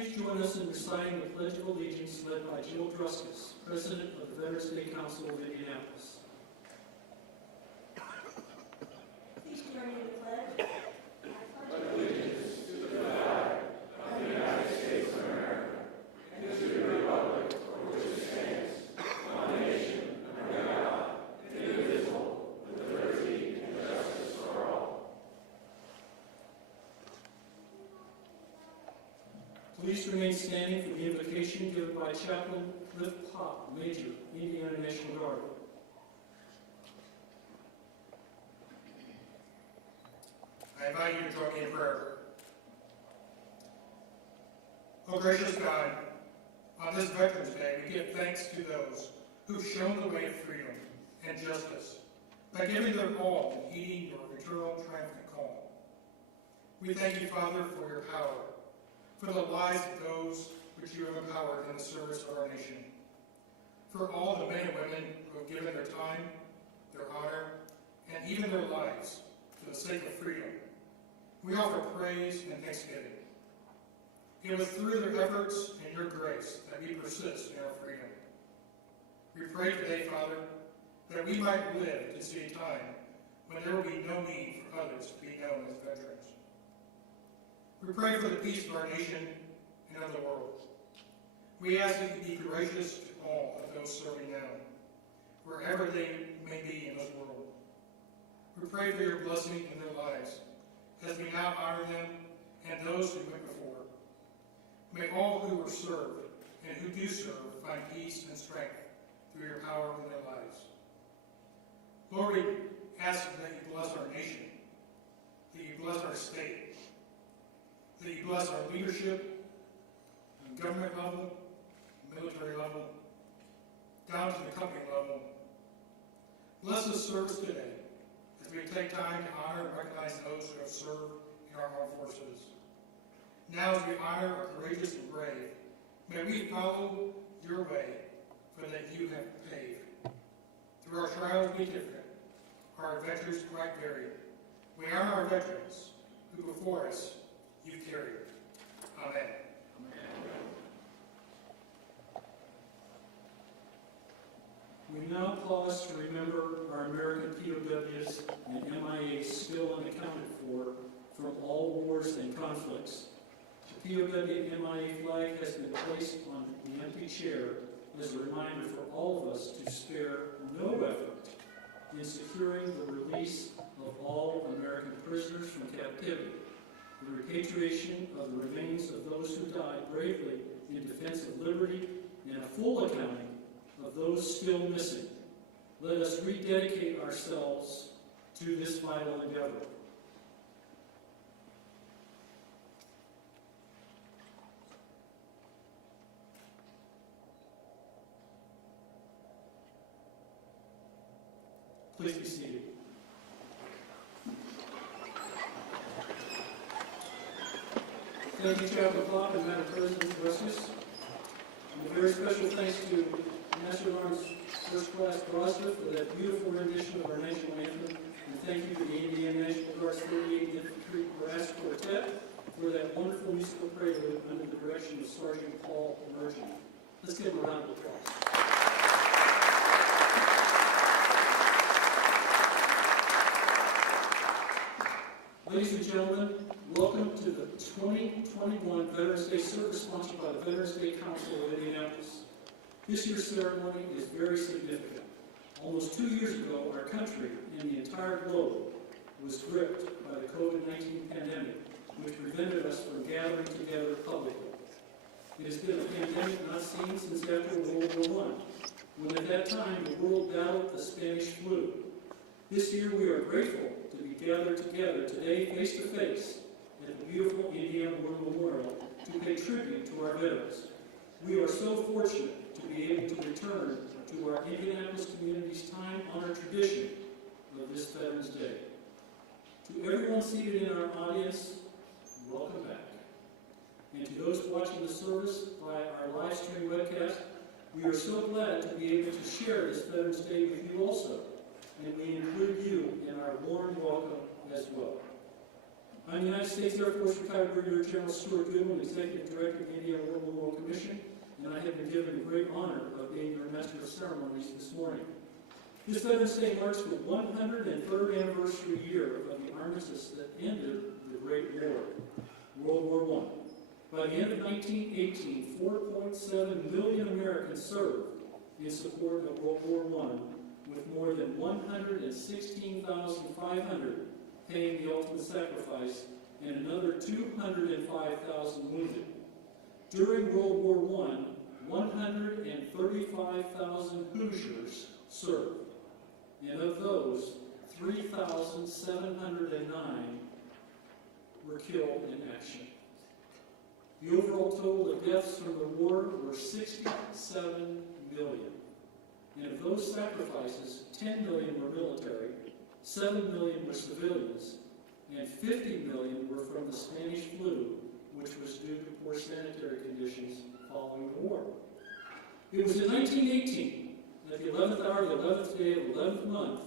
Please join us in reciting the Pledge of Allegiance led by Jill Druskus, President of the Veterans Day Council of Indianapolis. Please join me in the pledge. I pledge allegiance to the flag of the United States of America and to the republic for which it stands, one nation, under God, indivisible, with liberty and justice for all. Please remain standing for the invocation given by Chaplain Cliff Pop, Major, Indiana National Guard. I invite you to join me in prayer. Oh, gracious God, on this Veterans Day, we give thanks to those who've shown the way of freedom and justice by giving their all and heeding your eternal triumphant call. We thank you, Father, for your power, for the lives of those which you have empowered in the service of our nation, for all the men and women who have given their time, their honor, and even their lives for the sake of freedom. We offer praise and thanksgiving. It was through their efforts and your grace that we persist in our freedom. We pray today, Father, that we might live to see a time when there will be no need for others to be known as veterans. We pray for the peace of our nation and of the world. We ask that you be gracious to all of those serving now, wherever they may be in this world. We pray for your blessing in their lives, as we now honor them and those who went before. May all who were served and who do serve find peace and strength through your power in their lives. Lord, we ask that you bless our nation, that you bless our state, that you bless our leadership on government level, military level, down to the company level. Bless this service today as we take time to honor and recognize those who have served in our armed forces. Now as we honor our courageous and brave, may we follow your way for that you have paved. Through our trials be different, our adventures quite varied. We honor our veterans who before us you've carried. Amen. We now pause to remember our American POWs and MIAs still unaccounted for from all wars and conflicts. The POW and MIA flag has been placed on the empty chair as a reminder for all of us to spare no effort in securing the release of all American prisoners from captivity, the repatriation of the remains of those who died bravely in defense of liberty, and a full accounting of those still missing. Let us rededicate ourselves to this vital endeavor. Please be seated. Thank you, Chaplain Pop and Madam President Druskus. And a very special thanks to Master Lawrence First Class Brosna for that beautiful rendition of our national anthem. And thank you to the Indiana National Guard's 38th Infantry Brass Quartet for that wonderful musical prelude under the direction of Sergeant Paul Emerging. Let's give them a round of applause. Ladies and gentlemen, welcome to the 2021 Veterans Day service sponsored by the Veterans Day Council of Indianapolis. This year's ceremony is very significant. Almost 2 years ago, our country and the entire globe was gripped by the COVID-19 pandemic, which prevented us from gathering together publicly. It has been a pandemic not seen since after World War I, when at that time the world battled the Spanish flu. This year we are grateful to be gathered together today face to face at the beautiful Indiana War Memorial to pay tribute to our veterans. We are so fortunate to be able to return to our Indianapolis community's time-honored tradition of this Veterans Day. To everyone seated in our audience, welcome back. And to those watching the service via our live stream webcast, we are so glad to be able to share this Veterans Day with you also, and we include you in our warm welcome as well. I'm United States Air Force retired Brigadier General Stuart Goodwin, Executive Director of the Indiana World Memorial Commission, and I have been given the great honor of being your Master of Ceremonies this morning. This Veterans Day marks the 103rd anniversary year of the armistice that ended the Great War, World War I. By the end of 1918, 4.7 million Americans served in support of World War I, with more than 116,500 paying the ultimate sacrifice and another 205,000 wounded. During World War I, 135,000 Hoosiers served, and of those, 3,709 were killed in action. The overall total of deaths from the war were 67 million. And of those sacrifices, 10 million were military, 7 million were civilians, and 50 million were from the Spanish flu, which was due to poor sanitary conditions following the war. It was in 1918, at the 11th hour, the 11th day of the 11th month,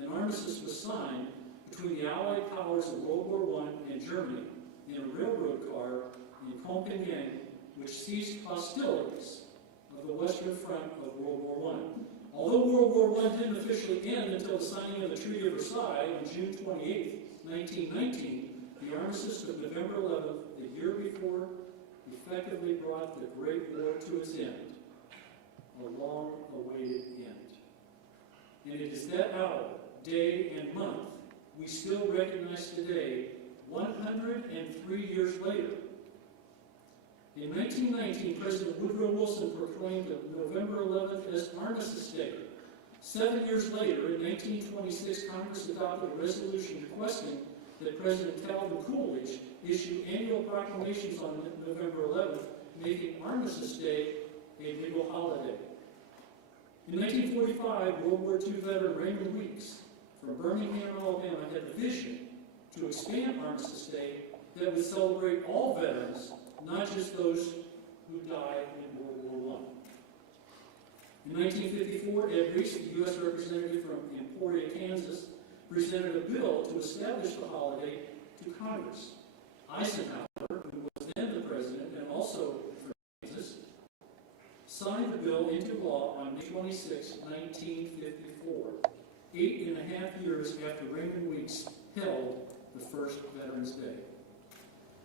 an armistice was signed between the Allied powers of World War I and Germany in a railroad car in Compiègne, which ceased hostilities of the Western Front of World War I. Although World War I didn't officially end until the signing of the Treaty of Versailles on June 28, 1919, the armistice of November 11th, the year before, effectively brought the Great War to its end, a long-awaited end. And it is that hour, day, and month we still recognize today, 103 years later. In 1919, President Woodrow Wilson proclaimed November 11th as Armistice Day. 7 years later, in 1926, Congress adopted a resolution requesting that President Calvin Coolidge issue annual proclamations on November 11th, making Armistice Day a legal holiday. In 1945, World War II veteran Raymond Weeks from Birmingham, Alabama, had the vision to expand Armistice Day that would celebrate all veterans, not just those who died in World War I. In 1954, Ed Reese, the U.S. representative from Emporia, Kansas, presented a bill to establish the holiday to Congress. Eisenhower, who was then the president and also from Kansas, signed the bill into law on May 26, 1954, 8.5 years after Raymond Weeks held the first Veterans Day.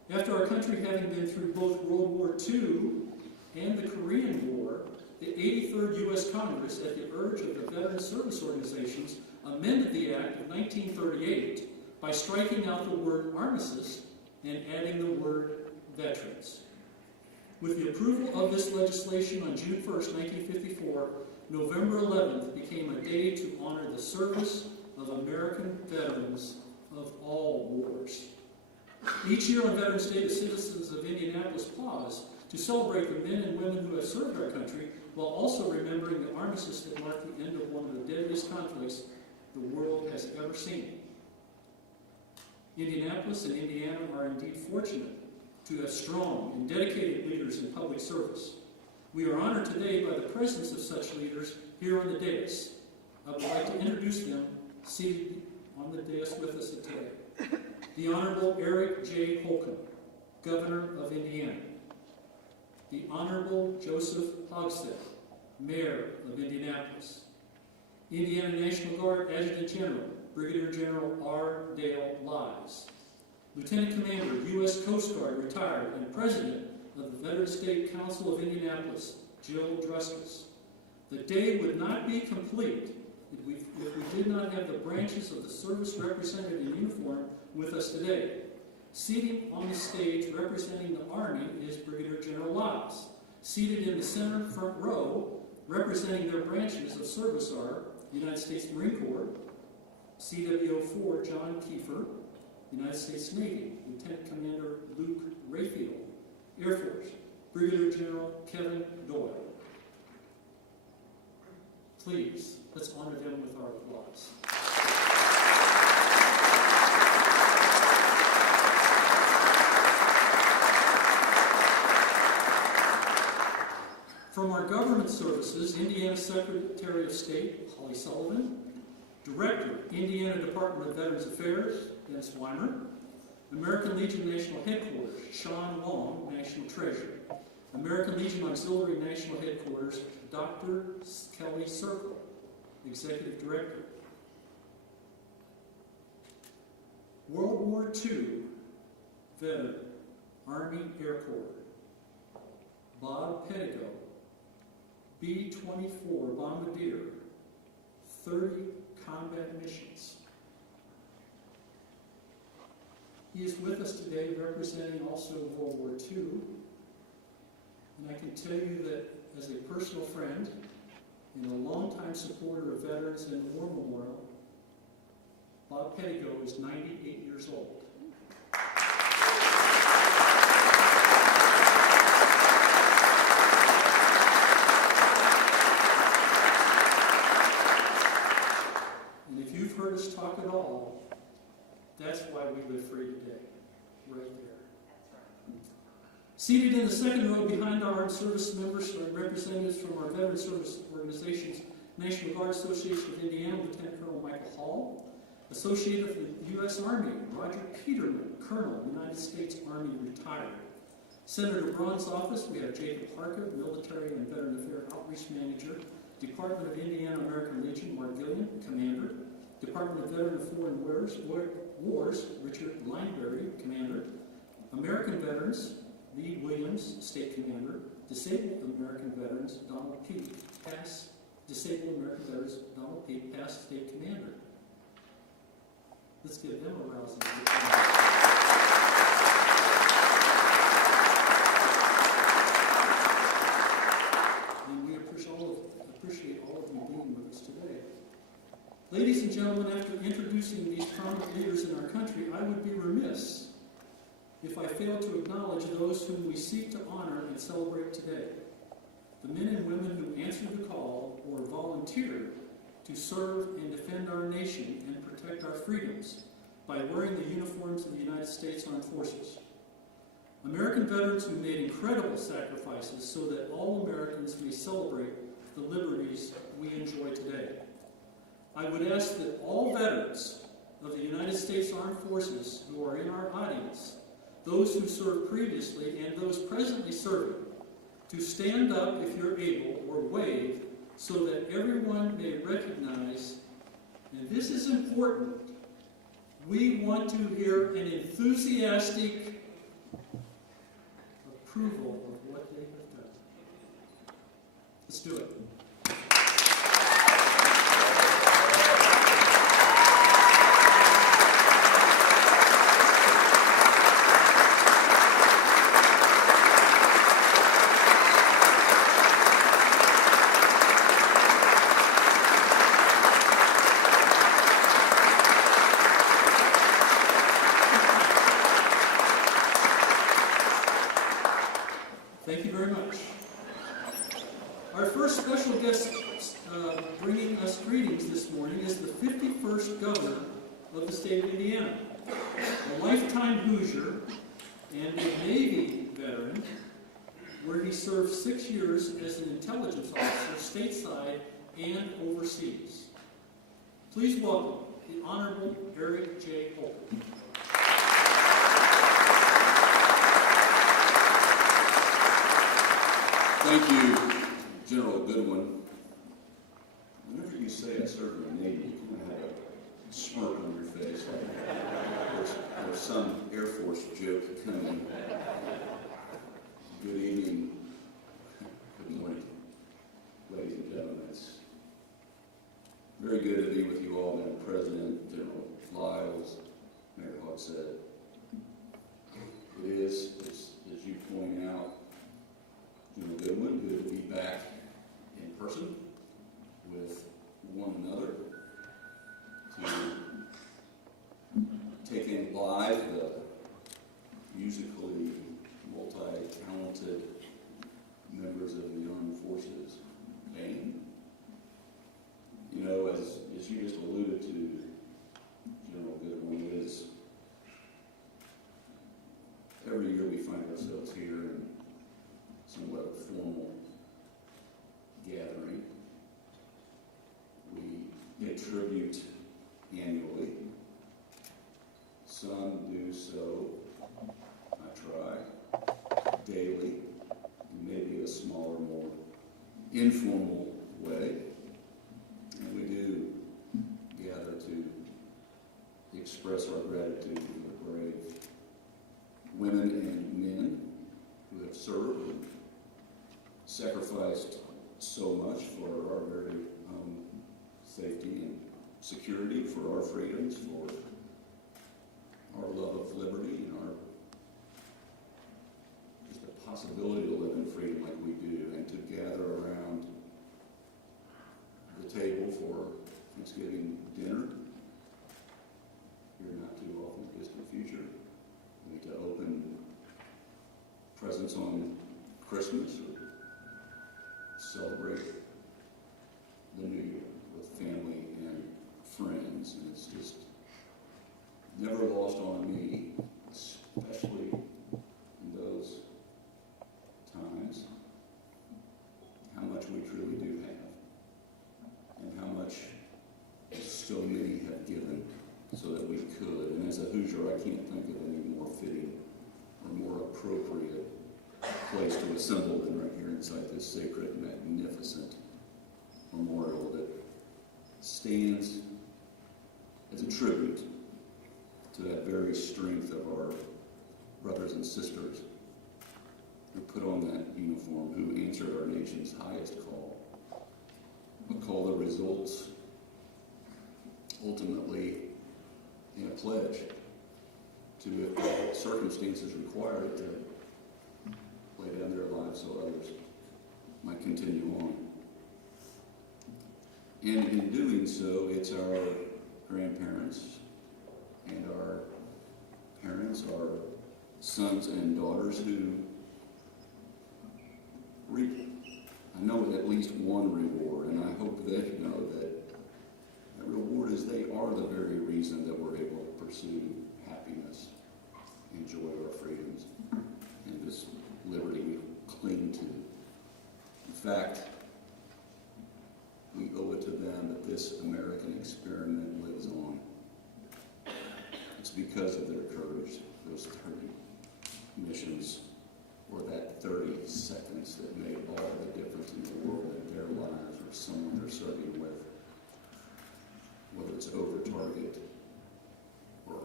After our country having been through both World War II and the Korean War, the 83rd U.S. Congress, at the urge of the veteran service organizations, amended the Act of 1938 by striking out the word armistice and adding the word veterans. With the approval of this legislation on June 1, 1954, November 11th became a day to honor the service of American veterans of all wars. Each year on Veterans Day, the citizens of Indianapolis pause to celebrate the men and women who have served our country, while also remembering the armistice that marked the end of one of the deadliest conflicts the world has ever seen. Indianapolis and Indiana are indeed fortunate to have strong and dedicated leaders in public service. We are honored today by the presence of such leaders here on the dais. I would like to introduce them seated on the dais with us today. The Honorable Eric J. Holcomb, Governor of Indiana. The Honorable Joseph Hogsett, Mayor of Indianapolis. Indiana National Guard Adjutant General, Brigadier General R. Dale Lies. Lieutenant Commander, U.S. Coast Guard, retired, and President of the Veteran State Council of Indianapolis, Jill Druskus. The day would not be complete if we did not have the branches of the service represented in uniform with us today. Seated on the stage representing the Army is Brigadier General Lies. Seated in the center front row, representing their branches of service are United States Marine Corps, CWO-4 John Kiefer, United States Navy, Lieutenant Commander Luke Rayfield, Air Force, Brigadier General Kevin Doyle. Please, let's honor them with our applause. From our government services, Indiana Secretary of State, Holly Sullivan, Director, Indiana Department of Veterans Affairs, Dennis Weimer, American Legion National Headquarters, Sean Long, National Treasurer. American Legion Auxiliary National Headquarters, Dr. Kelly Circle, Executive Director. World War II veteran, Army Air Corps, Bob Pettigo, B-24 Bombardier, 30 combat missions. He is with us today representing also World War II. And I can tell you that as a personal friend and a longtime supporter of veterans and the War Memorial, Bob Pettigo is 98 years old. And if you've heard us talk at all, that's why we live free today, right there. Seated in the second row behind our armed service members are representatives from our veteran service organizations, National Guard Association of Indiana, Lieutenant Colonel Michael Hall, Associate of the U.S. Army, Roger Peterman, Colonel, United States Army, retired. Senator Braun's office, we have Jacob Harker, Military and Veteran Affairs Outreach Manager, Department of Indiana American Legion, Mark Gillian, Commander, Department of Veteran and Foreign Wars, Richard Lineberry, Commander, American Veterans, Lee Williams, State Commander, Disabled American Veterans, Donald Peake, past Disabled American Veterans, Donald Peake, past State Commander. Let's give them a rousing applause. And we appreciate all of you being with us today. Ladies and gentlemen, after introducing these prominent leaders in our country, I would be remiss if I failed to acknowledge those whom we seek to honor and celebrate today. The men and women who answered the call or volunteered to serve and defend our nation and protect our freedoms by wearing the uniforms of the United States Armed Forces. American veterans who made incredible sacrifices so that all Americans may celebrate the liberties we enjoy today. I would ask that all veterans of the United States Armed Forces who are in our audience, those who served previously and those presently serving, to stand up if you're able or wave so that everyone may recognize, and this is important, we want to hear an enthusiastic approval of what they have done. Let's do it. Thank you very much. Our first special guest bringing us greetings this morning is the 51st Governor of the state of Indiana, a lifetime Hoosier and a Navy veteran, where he served 6 years as an intelligence officer stateside and overseas. Please welcome the Honorable Eric J. Holt. Thank you, General Goodwin. Whenever you say I served in the Navy, you kind of have a smirk on your face. There's some Air Force joke coming. Good evening. Good morning, ladies and gentlemen. It's very good to be with you all, Madam President, General Lyles, Mayor Hogsett. It is, as you point out, General Goodwin, good to be back in person with one another to take in live the musically multi-talented members of the Armed Forces band. You know, as you just alluded to, General Goodwin, it is every year we find ourselves here in somewhat of a formal gathering. We pay tribute annually, Some do so, I try, daily, in maybe a smaller, more informal way. And we do gather to express our gratitude to the brave women and men who have served and sacrificed so much for our very own safety and security, for our freedoms, for our love of liberty, and our just the possibility to live in freedom like we do, and to gather around the table for Thanksgiving dinner here not too often in the distant future, and to open presents on Christmas or celebrate the New Year with family and friends. And it's just never lost on me, especially in those times, how much we truly do have, and how much so many have given so that we could. And as a Hoosier, I can't think of any more fitting or more appropriate place to assemble than right here inside this sacred, magnificent memorial that stands as a tribute to that very strength of our brothers and sisters who put on that uniform, who answered our nation's highest call, a call that results ultimately in a pledge to, if the circumstances require it, to lay down their lives so others might continue on. And in doing so, it's our grandparents and our parents, our sons and daughters who reap, I know, at least one reward, and I hope they know that the reward is they are the very reason that we're able to pursue happiness, enjoy our freedoms, and this liberty we cling to. In fact, we owe it to them that this American experiment lives on. It's because of their courage, those 30 missions, or that 30 seconds that made all the difference in the world in their lives or someone they're serving with, whether it's over target or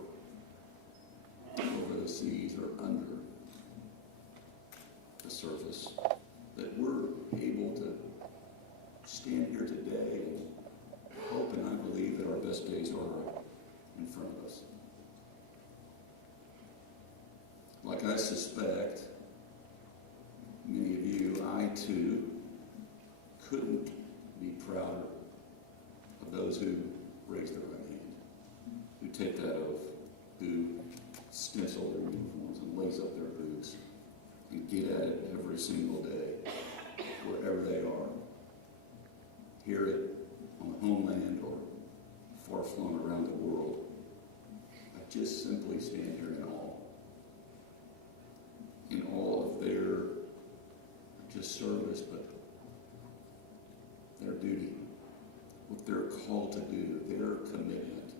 over the seas or under the surface, that we're able to stand here today and hope, and I believe that our best days are in front of us. Like I suspect many of you, I too couldn't be prouder of those who raise their right hand, who take that oath, who stencil their uniforms and lace up their boots and get at it every single day, wherever they are. Hear it on the homeland or far-flung around the world. I just simply stand here in awe. In awe of their just service, but their duty, what they're called to do, their commitment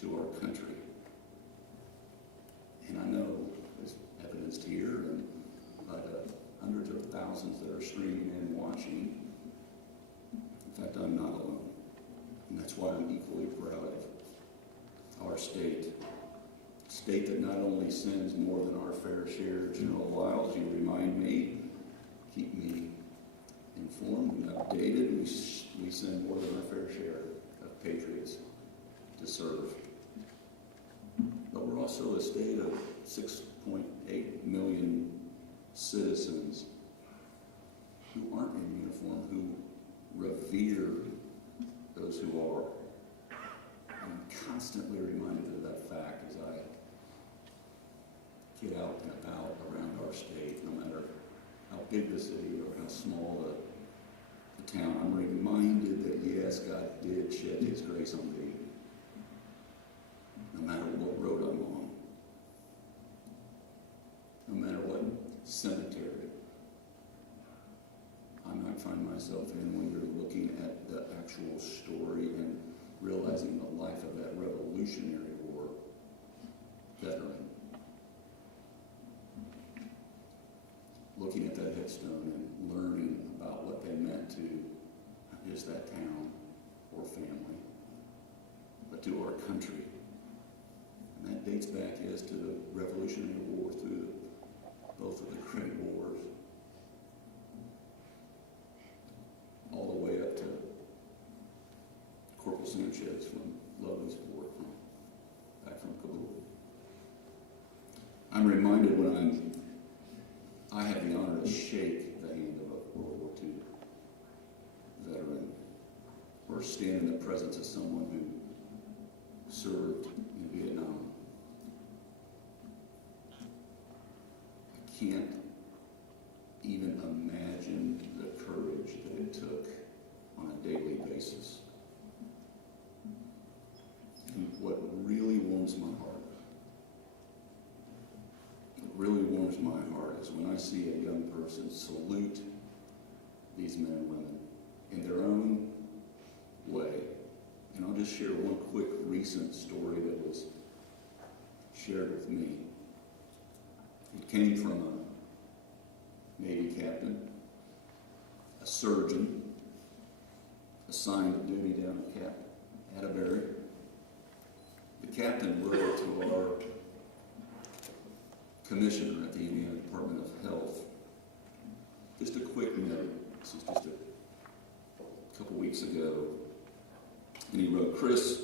to our country. And I know, as evidenced here, and by the hundreds of thousands that are streaming and watching, in fact, I'm not alone. And that's why I'm equally proud of our state. A state that not only sends more than our fair share of General Wiles, you remind me, keep me informed and updated. We send more than our fair share of patriots to serve. But we're also a state of 6.8 million citizens who aren't in uniform, who revere those who are. I'm constantly reminded of that fact as I get out and about around our state, no matter how big the city or how small the town. I'm reminded that, yes, God did shed his grace on thee, no matter what road I'm on, no matter what cemetery I might find myself in when you're looking at the actual story and realizing the life of that Revolutionary War. headstone and learning about what they meant to not just that town or family, but to our country. And that dates back, yes, to the Revolutionary War, through both of the Great Wars, all the way up to Corporal Sanchez from Logansport, back from Kabul. I'm reminded when I had the honor to shake the hand of a World War II veteran, or stand in the presence of someone who served in Vietnam. I can't even imagine the courage that it took on a daily basis. And what really warms my heart, is when I see a young person salute these men and women in their own way. And I'll just share one quick recent story that was shared with me. It came from a Navy captain, a surgeon, assigned to duty down at Camp Atterbury. The captain wrote to our commissioner at the Indiana Department of Health. Just a quick note. This is just a couple weeks ago. And he wrote, "Chris,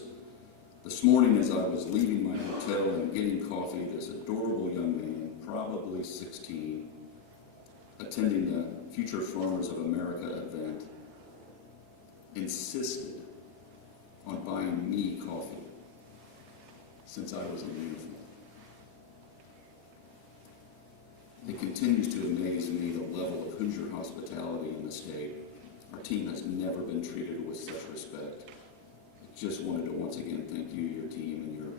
this morning as I was leaving my hotel and getting coffee, this adorable young man, probably 16, attending the Future Farmers of America event, insisted on buying me coffee since I was in uniform. It continues to amaze me the level of Hoosier hospitality in the state. Our team has never been treated with such respect. I just wanted to once again thank you, your team, and your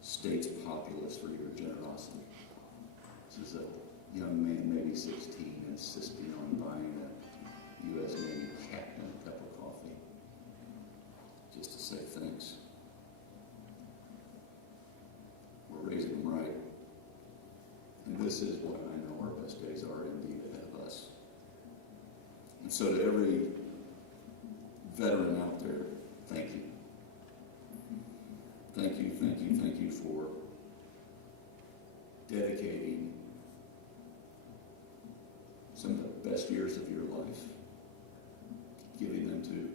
state's populace for your generosity." This is a young man, maybe 16, insisting on buying a U.S. Navy captain a cup of coffee just to say thanks. We're raising them right. And this is what I know our best days are indeed ahead of us. And so to every veteran out there, thank you. Thank you, thank you, thank you for dedicating some of the best years of your life, giving them to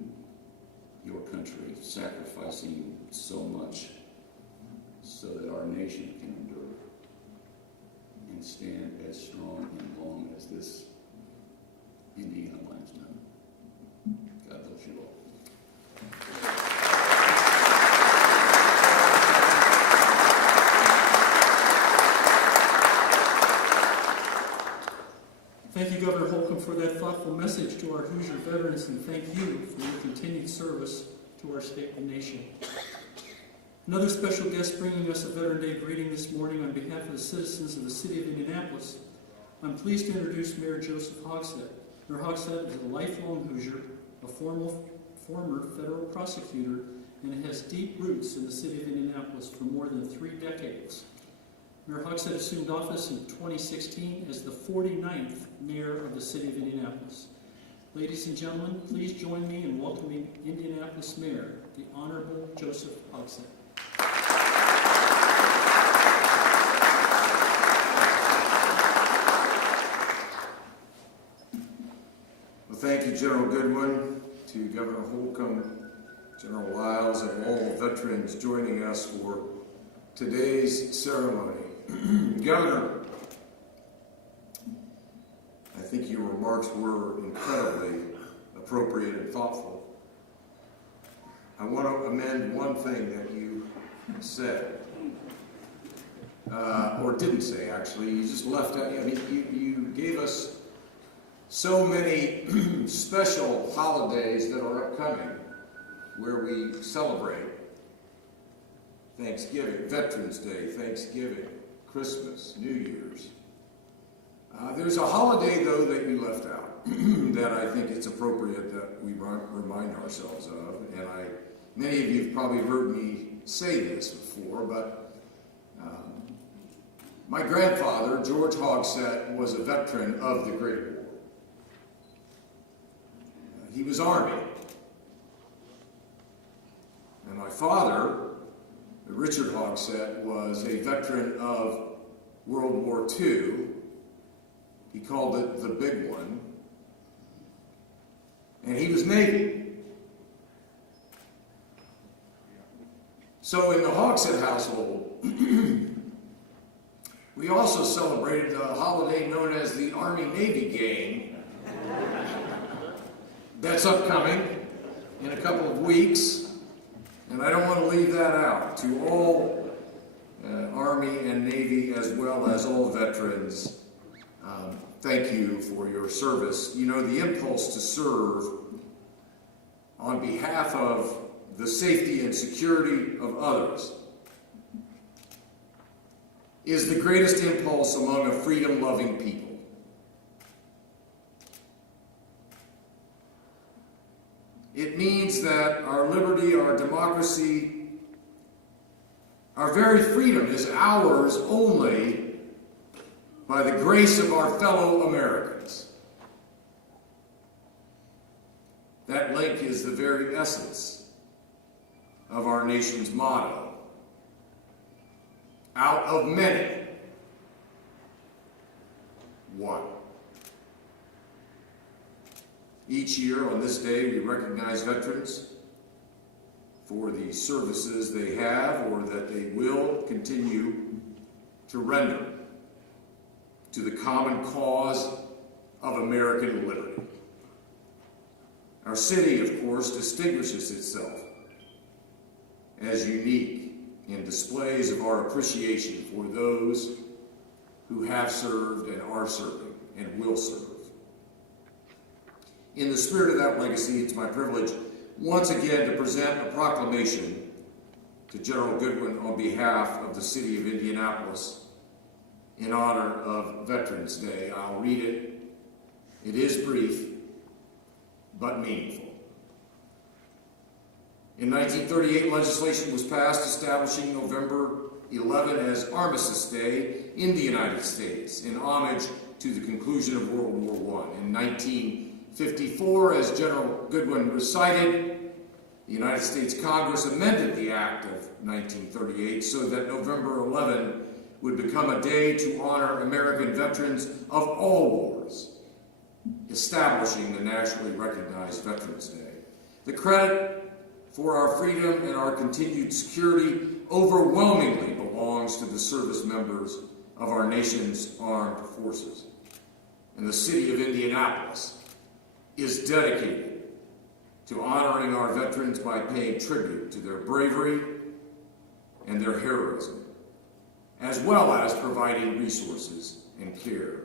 your country, sacrificing so much so that our nation can endure and stand as strong and long as this Indiana limestone. God bless you all. Thank you, Governor Holcomb, for that thoughtful message to our Hoosier veterans, and thank you for your continued service to our state and nation. Another special guest bringing us a Veteran Day greeting this morning on behalf of the citizens of the city of Indianapolis. I'm pleased to introduce Mayor Joseph Hogsett. Mayor Hogsett is a lifelong Hoosier, a former federal prosecutor, and has deep roots in the city of Indianapolis for more than 3 decades. Mayor Hogsett assumed office in 2016 as the 49th mayor of the city of Indianapolis. Ladies and gentlemen, please join me in welcoming Indianapolis Mayor, the Honorable Joseph Hogsett. Well, thank you, General Goodwin, to Governor Holcomb, General Lyles, and all veterans joining us for today's ceremony. Governor, I think your remarks were incredibly appropriate and thoughtful. I want to amend one thing that you said, or didn't say, actually. You just left out. I mean, you gave us so many special holidays that are upcoming where we celebrate Thanksgiving, Veterans Day, Thanksgiving, Christmas, New Year's. There's a holiday, though, that you left out that I think it's appropriate that we remind ourselves of. And many of you have probably heard me say this before, but my grandfather, George Hogsett, was a veteran of the Great War. he was Army. And my father, Richard Hogsett, was a veteran of World War II. He called it the big one. And he was Navy. So in the Hogsett household, we also celebrated a holiday known as the Army-Navy Game. That's upcoming in a couple of weeks, and I don't want to leave that out. To all Army and Navy, as well as all veterans, thank you for your service. You know, the impulse to serve on behalf of the safety and security of others is the greatest impulse among a freedom-loving people. It means that our liberty, our democracy, our very freedom is ours only by the grace of our fellow Americans. That link is the very essence of our nation's motto. Out of many, one. Each year on this day, we recognize veterans for the services they have or that they will continue to render to the common cause of American liberty. Our city, of course, distinguishes itself as unique in displays of our appreciation for those who have served and are serving and will serve. In the spirit of that legacy, it's my privilege once again to present a proclamation to General Goodwin on behalf of the city of Indianapolis in honor of Veterans Day. I'll read it. It is brief, but meaningful. In 1938, legislation was passed establishing November 11 as Armistice Day in the United States in homage to the conclusion of World War I. In 1954, as General Goodwin recited, the United States Congress amended the Act of 1938 so that November 11 would become a day to honor American veterans of all wars, establishing the nationally recognized Veterans Day. The credit for our freedom and our continued security overwhelmingly belongs to the service members of our nation's armed forces. And the city of Indianapolis is dedicated to honoring our veterans by paying tribute to their bravery and their heroism, as well as providing resources and care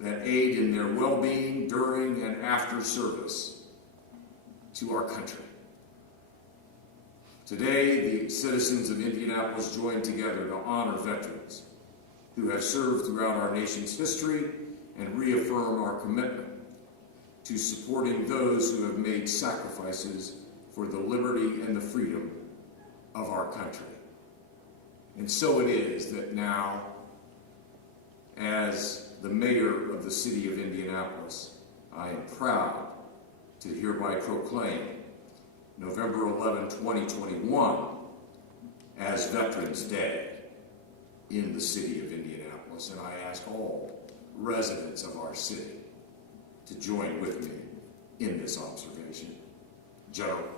that aid in their well-being during and after service to our country. Today, the citizens of Indianapolis join together to honor veterans who have served throughout our nation's history and reaffirm our commitment to supporting those who have made sacrifices for the liberty and the freedom of our country. And so it is that now, as the mayor of the city of Indianapolis, I am proud to hereby proclaim November 11, 2021 as Veterans Day in the city of Indianapolis. And I ask all residents of our city to join with me in this observation. General.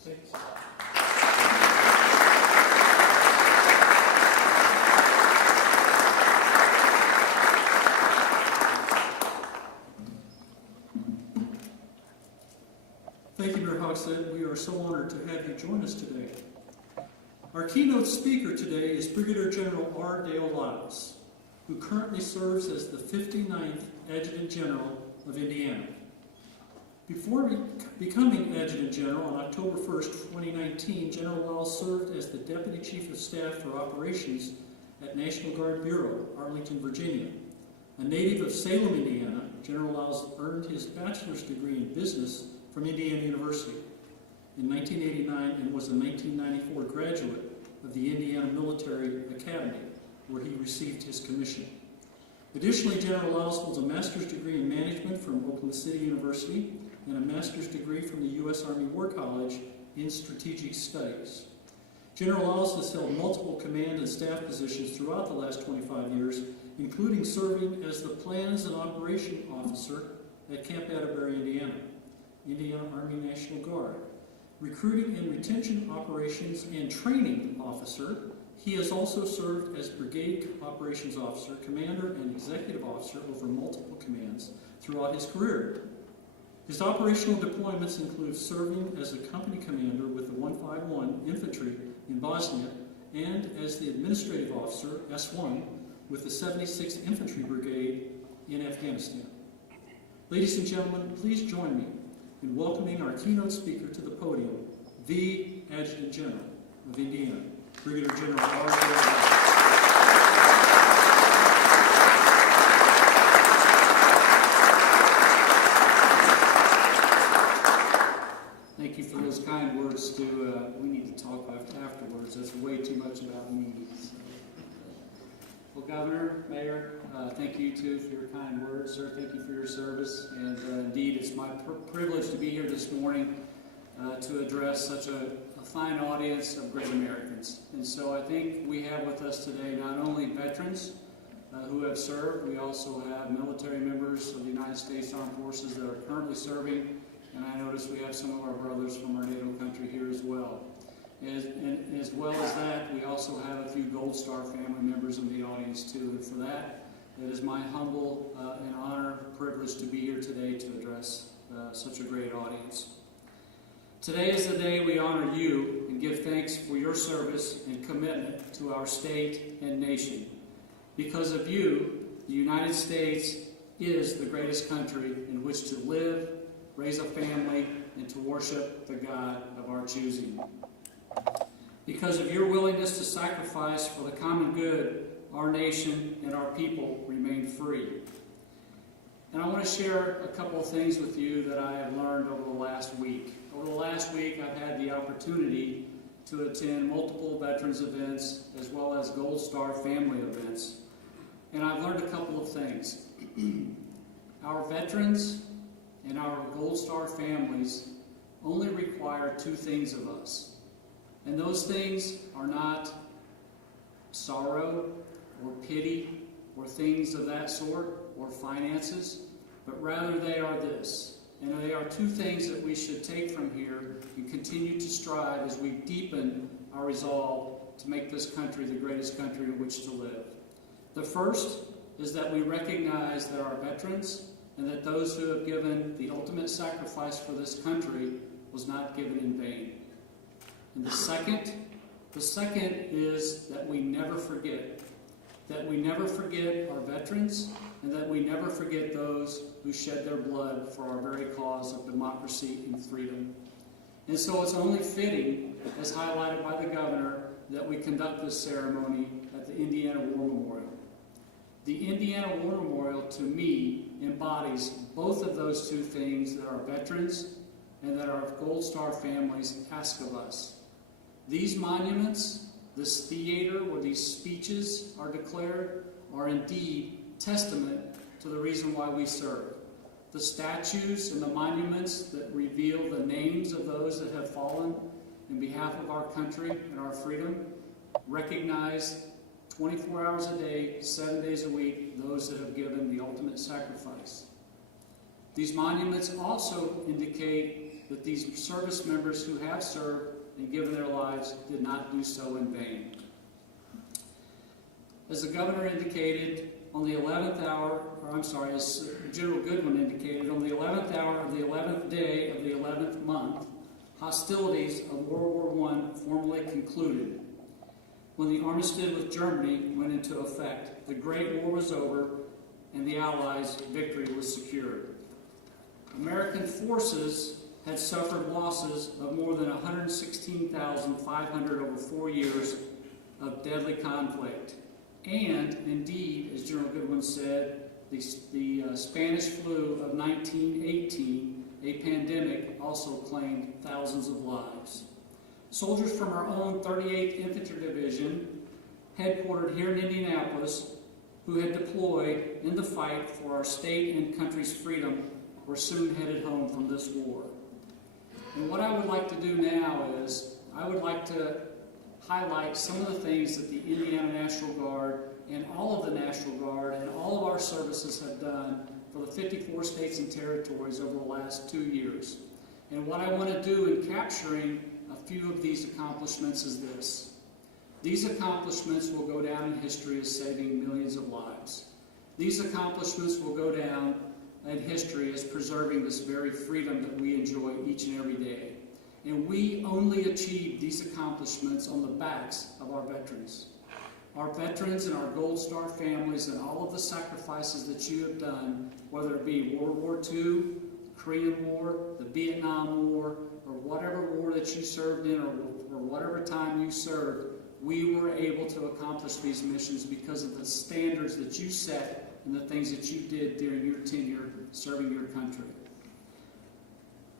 Thanks. Thank you, Mayor Hogsett. We are so honored to have you join us today. Our keynote speaker today is Brigadier General R. Dale Lyles, who currently serves as the 59th Adjutant General of Indiana. Before becoming Adjutant General on October 1st, 2019, General Lyles served as the Deputy Chief of Staff for Operations at National Guard Bureau, Arlington, Virginia. A native of Salem, Indiana, General Lyles earned his bachelor's degree in business from Indiana University in 1989 and was a 1994 graduate of the Indiana Military Academy, where he received his commission. Additionally, General Lyles holds a master's degree in management from Oklahoma City University and a master's degree from the U.S. Army War College in strategic studies. General Lyles has held multiple command and staff positions throughout the last 25 years, including serving as the Plans and Operation Officer at Camp Atterbury, Indiana Army National Guard. Recruiting and Retention Operations and Training Officer, he has also served as Brigade Operations Officer, Commander, and Executive Officer over multiple commands throughout his career. His operational deployments include serving as a company commander with the 151 Infantry in Bosnia and as the Administrative Officer, S1, with the 76th Infantry Brigade in Afghanistan. Ladies and gentlemen, please join me in welcoming our keynote speaker to the podium, the Adjutant General of Indiana, Brigadier General R. Thank you for those kind words, Stu. We need to talk afterwards. That's way too much about me. Well, Governor, Mayor, thank you too for your kind words, sir. Thank you for your service. And indeed, it's my privilege to be here this morning to address such a fine audience of great Americans. And so I think we have with us today not only veterans who have served, we also have military members of the United States Armed Forces that are currently serving. And I notice we have some of our brothers from our NATO country here as well. And as well as that, we also have a few Gold Star family members in the audience too. And for that, it is my humble and honor, privilege to be here today to address such a great audience. Today is the day we honor you and give thanks for your service and commitment to our state and nation. Because of you, the United States is the greatest country in which to live, raise a family, and to worship the God of our choosing. Because of your willingness to sacrifice for the common good, our nation and our people remain free. And I want to share a couple of things with you that I have learned over the last week. Over the last week, I've had the opportunity to attend multiple veterans events as well as Gold Star family events. And I've learned a couple of things. Our veterans and our Gold Star families only require two things of us. And those things are not sorrow or pity or things of that sort or finances, but rather they are this. And they are two things that we should take from here and continue to strive as we deepen our resolve to make this country the greatest country in which to live. The first is that we recognize that our veterans and that those who have given the ultimate sacrifice for this country was not given in vain. And the second is that we never forget. That we never forget our veterans and that we never forget those who shed their blood for our very cause of democracy and freedom. And so it's only fitting, as highlighted by the governor, that we conduct this ceremony at the Indiana War Memorial. The Indiana War Memorial, to me, embodies both of those two things that our veterans and that our Gold Star families ask of us. These monuments, this theater where these speeches are declared, are indeed testament to the reason why we serve. The statues and the monuments that reveal the names of those that have fallen in behalf of our country and our freedom recognize 24 hours a day, 7 days a week, those that have given the ultimate sacrifice. These monuments also indicate that these service members who have served and given their lives did not do so in vain. As the governor indicated, on the 11th hour, as General Goodwin indicated, on the 11th hour of the 11th day of the 11th month, hostilities of World War I formally concluded. When the armistice with Germany went into effect, the Great War was over and the Allies' victory was secured. American forces had suffered losses of more than 116,500 over 4 years of deadly conflict. And indeed, as General Goodwin said, the Spanish flu of 1918, a pandemic, also claimed thousands of lives. Soldiers from our own 38th Infantry Division, headquartered here in Indianapolis, who had deployed in the fight for our state and country's freedom were soon headed home from this war. And what I would like to do now is, I would like to highlight some of the things that the Indiana National Guard and all of the National Guard and all of our services have done for the 54 states and territories over the last 2 years. And what I want to do in capturing a few of these accomplishments is this. These accomplishments will go down in history as saving millions of lives. These accomplishments will go down in history as preserving this very freedom that we enjoy each and every day. And we only achieve these accomplishments on the backs of our veterans. Our veterans and our Gold Star families and all of the sacrifices that you have done, whether it be World War II, the Korean War, the Vietnam War, or whatever war that you served in, or whatever time you served, we were able to accomplish these missions because of the standards that you set and the things that you did during your tenure serving your country.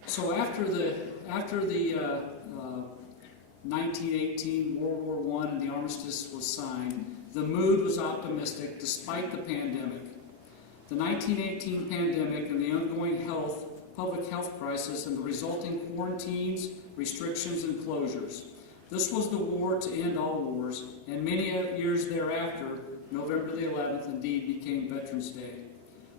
So after the 1918 World War I and the armistice was signed, the mood was optimistic despite the pandemic. The 1918 pandemic and the ongoing public health crisis and the resulting quarantines, restrictions, and closures. This was the war to end all wars, and many years thereafter, November the 11th indeed became Veterans Day.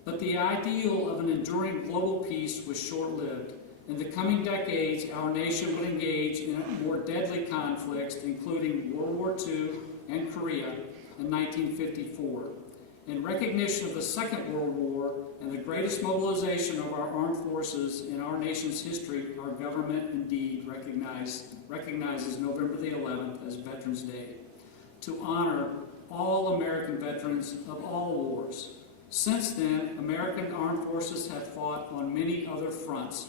But the ideal of an enduring global peace was short-lived. In the coming decades, our nation would engage in more deadly conflicts, including World War II and Korea in 1954. In recognition of the Second World War and the greatest mobilization of our armed forces in our nation's history, our government indeed recognizes November the 11th as Veterans Day, to honor all American veterans of all wars. Since then, American armed forces have fought on many other fronts,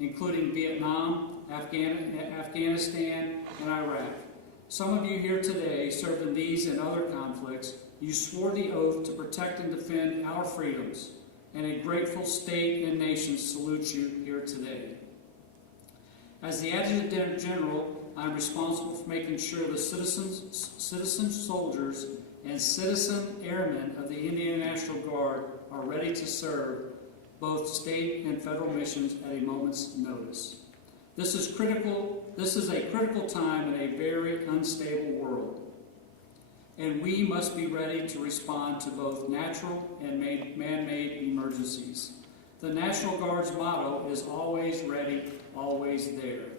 including Vietnam, Afghanistan, and Iraq. Some of you here today served in these and other conflicts. You swore the oath to protect and defend our freedoms, and a grateful state and nation salutes you here today. As the Adjutant General, I am responsible for making sure the citizen soldiers and citizen airmen of the Indiana National Guard are ready to serve both state and federal missions at a moment's notice. This is a critical time in a very unstable world, and we must be ready to respond to both natural and man-made emergencies. The National Guard's motto is always ready, always there.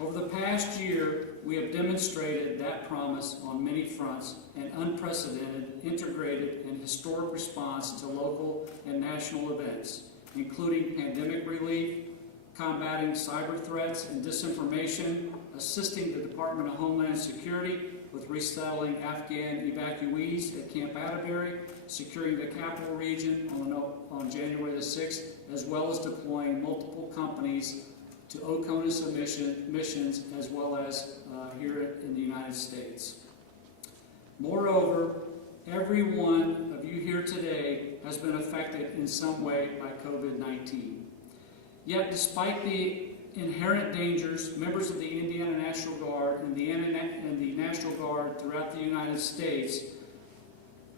Over the past year, we have demonstrated that promise on many fronts, an unprecedented, integrated, and historic response to local and national events, including pandemic relief, combating cyber threats and disinformation, assisting the Department of Homeland Security with resettling Afghan evacuees at Camp Atterbury, securing the capital region on January the 6th, as well as deploying multiple companies to OCONUS missions, as well as here in the United States. Moreover, every one of you here today has been affected in some way by COVID-19. Yet, despite the inherent dangers, members of the Indiana National Guard and the National Guard throughout the United States,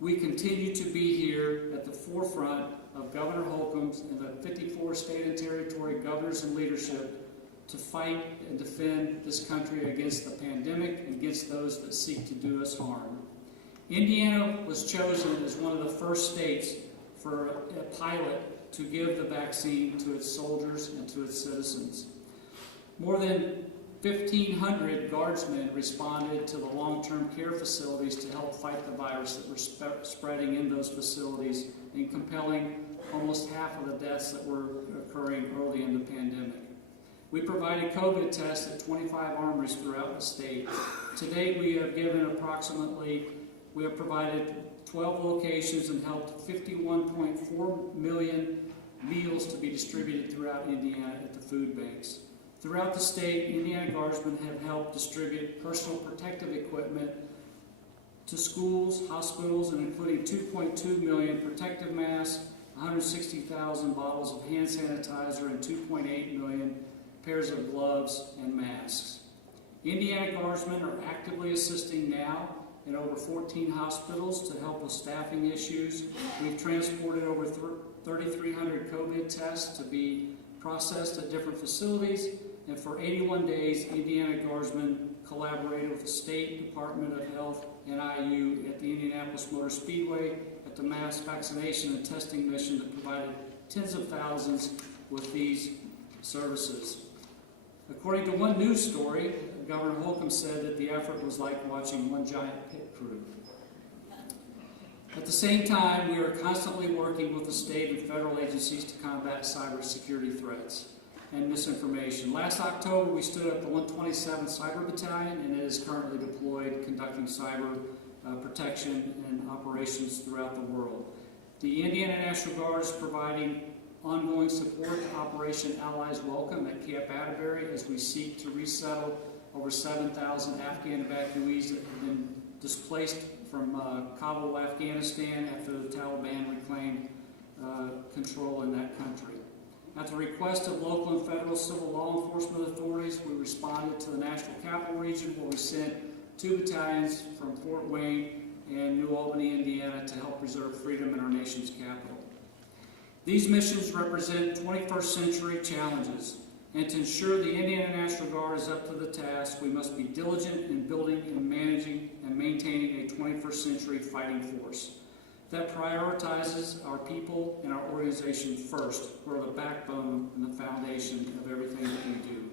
we continue to be here at the forefront of Governor Holcomb's and the 54 state and territory governors and leadership to fight and defend this country against the pandemic and against those that seek to do us harm. Indiana was chosen as one of the first states for a pilot to give the vaccine to its soldiers and to its citizens. More than 1,500 guardsmen responded to the long-term care facilities to help fight the virus that were spreading in those facilities and compelling almost half of the deaths that were occurring early in the pandemic. We provided COVID tests at 25 armories throughout the state. To date, we have provided 12 locations and helped 51.4 million meals to be distributed throughout Indiana at the food banks. Throughout the state, Indiana Guardsmen have helped distribute personal protective equipment to schools, hospitals, and including 2.2 million protective masks, 160,000 bottles of hand sanitizer, and 2.8 million pairs of gloves and masks. Indiana Guardsmen are actively assisting now in over 14 hospitals to help with staffing issues. We've transported over 3,300 COVID tests to be processed at different facilities. And for 81 days, Indiana Guardsmen collaborated with the State Department of Health and IU at the Indianapolis Motor Speedway at the mass vaccination and testing mission that provided tens of thousands with these services. According to one news story, Governor Holcomb said that the effort was like watching one giant pit crew. At the same time, we are constantly working with the state and federal agencies to combat cybersecurity threats and misinformation. Last October, we stood up the 127th Cyber Battalion, and it is currently deployed conducting cyber protection and operations throughout the world. The Indiana National Guard is providing ongoing support to Operation Allies Welcome at Camp Atterbury as we seek to resettle over 7,000 Afghan evacuees that have been displaced from Kabul, Afghanistan after the Taliban reclaimed control in that country. At the request of local and federal civil law enforcement authorities, we responded to the National Capital Region where we sent 2 battalions from Fort Wayne and New Albany, Indiana to help preserve freedom in our nation's capital. These missions represent 21st century challenges, and to ensure the Indiana National Guard is up to the task, we must be diligent in building and managing and maintaining a 21st century fighting force that prioritizes our people and our organization first, who are the backbone and the foundation of everything that we do.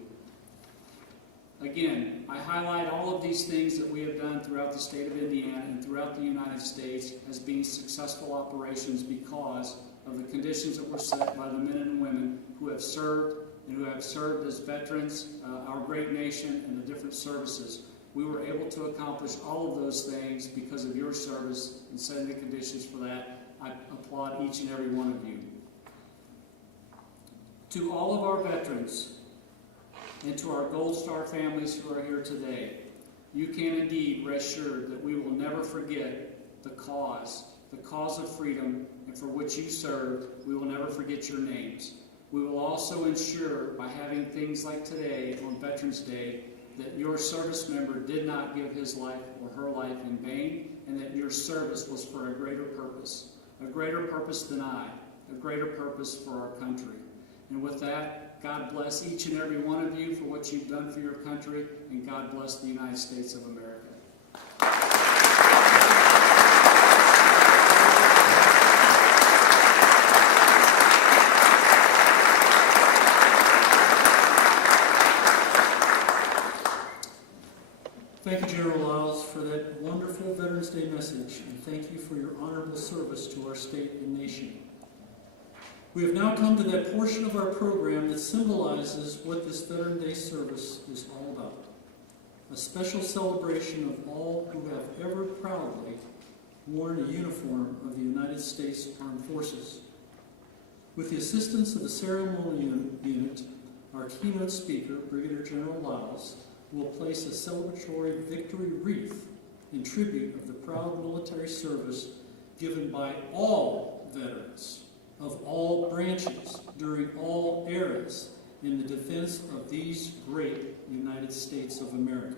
Again, I highlight all of these things that we have done throughout the state of Indiana and throughout the United States as being successful operations because of the conditions that were set by the men and women who have served and who have served as veterans, our great nation, and the different services. We were able to accomplish all of those things because of your service and setting the conditions for that. I applaud each and every one of you. To all of our veterans and to our Gold Star families who are here today, you can indeed rest assured that we will never forget the cause of freedom, and for which you served. We will never forget your names. We will also ensure, by having things like today on Veterans Day, that your service member did not give his life or her life in vain, and that your service was for a greater purpose than I, a greater purpose for our country. And with that, God bless each and every one of you for what you've done for your country, and God bless the United States of America. Thank you, General Lyles, for that wonderful Veterans Day message, and thank you for your honorable service to our state and nation. We have now come to that portion of our program that symbolizes what this Veterans Day service is all about. A special celebration of all who have ever proudly worn a uniform of the United States Armed Forces. With the assistance of the ceremonial unit, our keynote speaker, Brigadier General Lyles, will place a celebratory victory wreath in tribute of the proud military service given by all veterans of all branches during all eras in the defense of these great United States of America.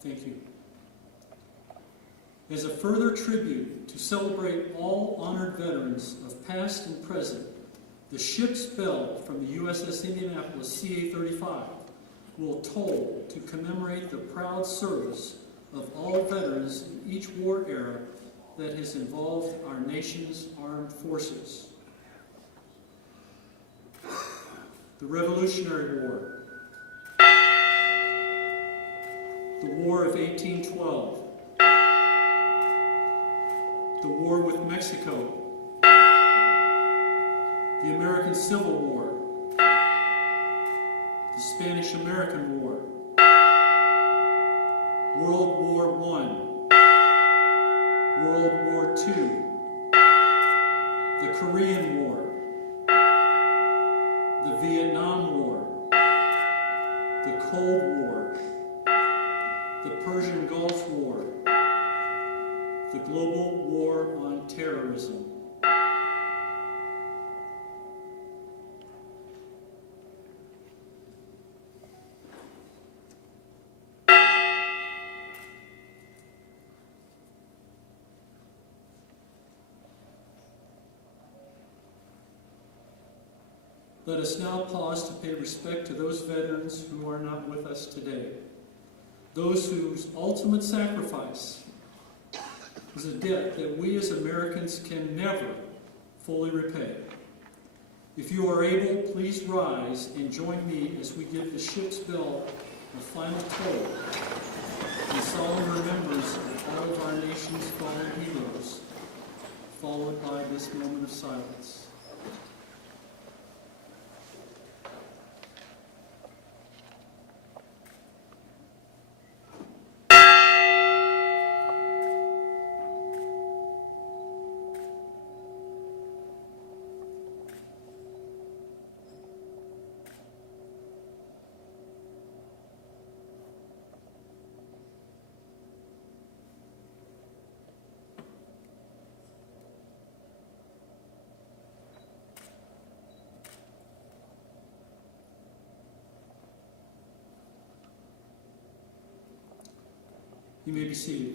Thank you. As a further tribute to celebrate all honored veterans of past and present, the ship's bell from the USS Indianapolis CA-35 will toll to commemorate the proud service of all veterans in each war era that has involved our nation's armed forces. The Revolutionary War, the War of 1812, the War with Mexico, the American Civil War, the Spanish-American War, World War I, World War II, the Korean War, the Vietnam War, the Cold War, the Persian Gulf War, the Global War on Terrorism. Let us now pause to pay respect to those veterans who are not with us today, those whose ultimate sacrifice is a debt that we as Americans can never fully repay. If you are able, please rise and join me as we give the ship's bell a final toll in solemn remembrance of all of our nation's fallen heroes, followed by this moment of silence. You may be seated.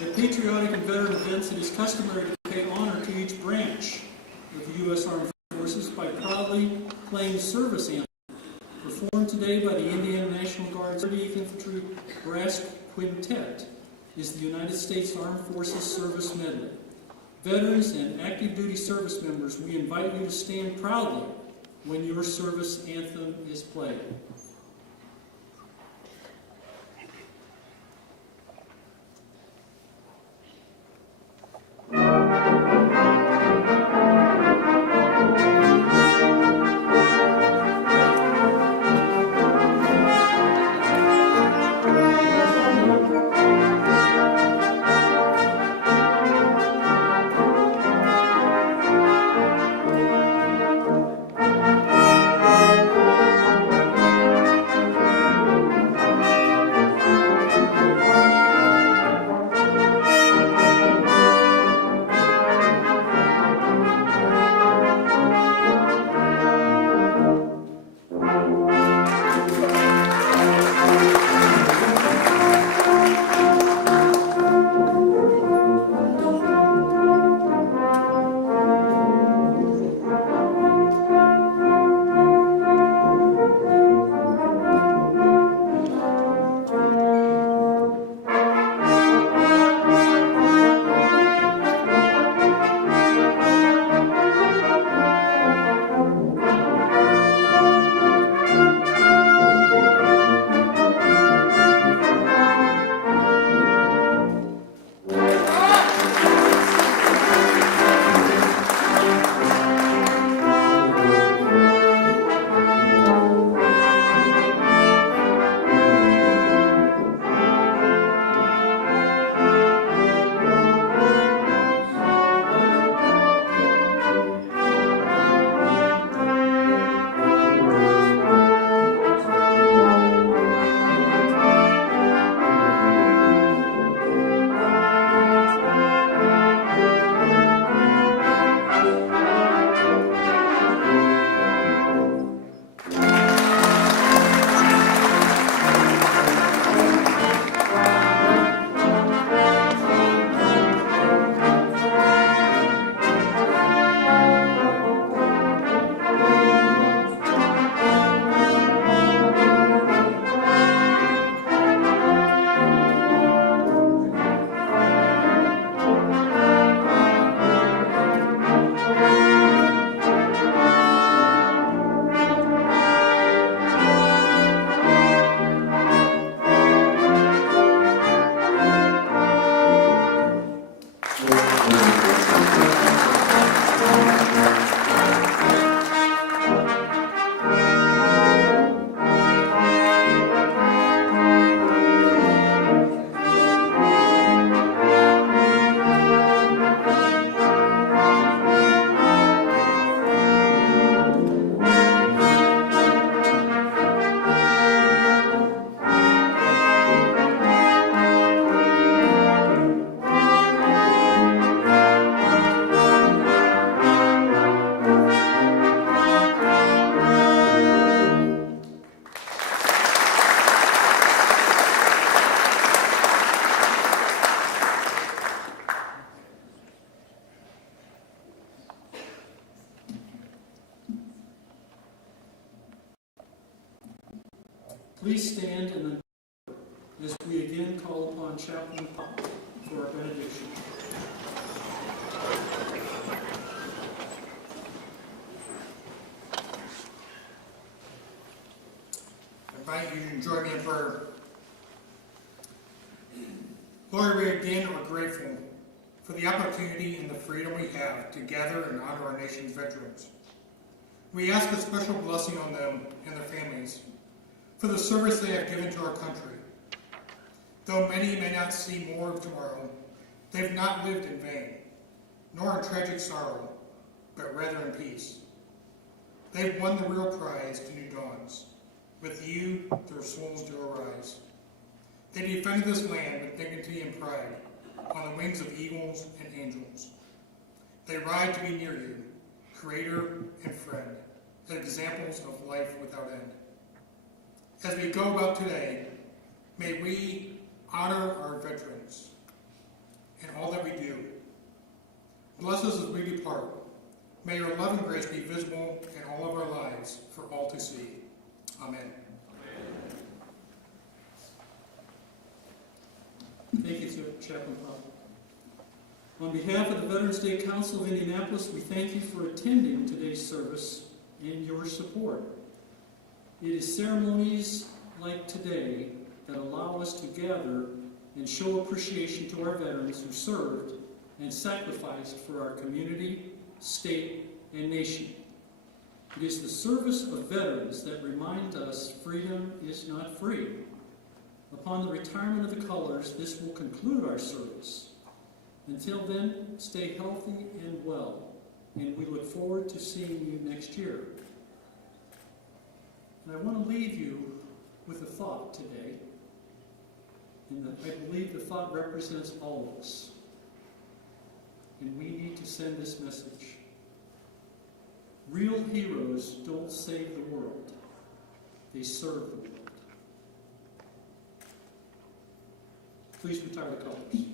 At patriotic and veteran events, it is customary to pay honor to each branch of the U.S. Armed Forces by proudly playing the service anthem, performed today by the Indiana National Guard's 30th Infantry Brass Quintet, is the United States Armed Forces Service Medley. Veterans and active duty service members, we invite you to stand proudly when your service anthem is played. Please stand and then as we again call upon Chaplain Holt for our benediction. I invite you to join me in prayer. Lord, we again are grateful for the opportunity and the freedom we have to gather and honor our nation's veterans. We ask a special blessing on them and their families for the service they have given to our country. Though many may not see more of tomorrow, they've not lived in vain, nor in tragic sorrow, but rather in peace. They've won the real prize to new dawns. With you, their souls do arise. They defended this land with dignity and pride, on the wings of eagles and angels. They ride to be near you, creator and friend, as examples of life without end. As we go about today, may we honor our veterans in all that we do. Bless us as we depart. May your love and grace be visible in all of our lives for all to see. Amen. Thank you, Chaplain Holt. On behalf of the Veterans Day Council of Indianapolis, we thank you for attending today's service and your support. It is ceremonies like today that allow us to gather and show appreciation to our veterans who served and sacrificed for our community, state, and nation. It is the service of veterans that remind us freedom is not free. Upon the retirement of the colors, this will conclude our service. Until then, stay healthy and well, and we look forward to seeing you next year. And I want to leave you with a thought today, and I believe the thought represents all of us. And we need to send this message. Real heroes don't save the world, they serve the world. Please retire the colors.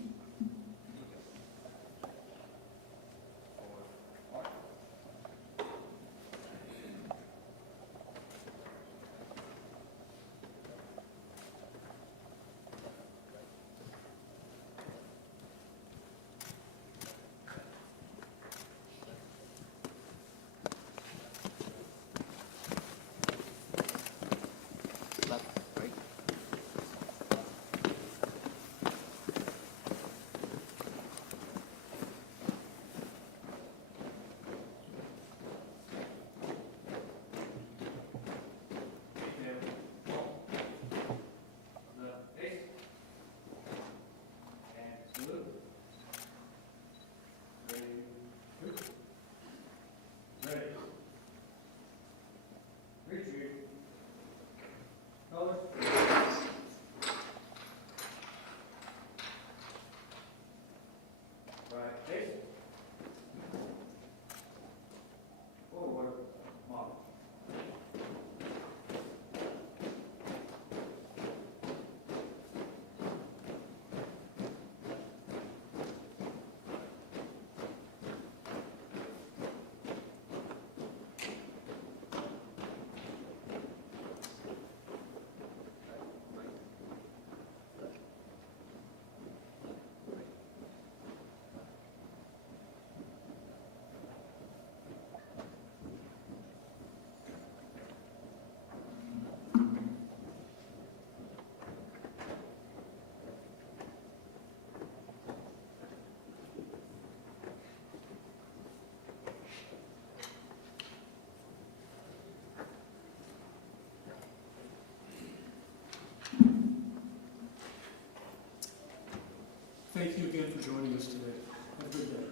Thank you again for joining us today. Have a good day.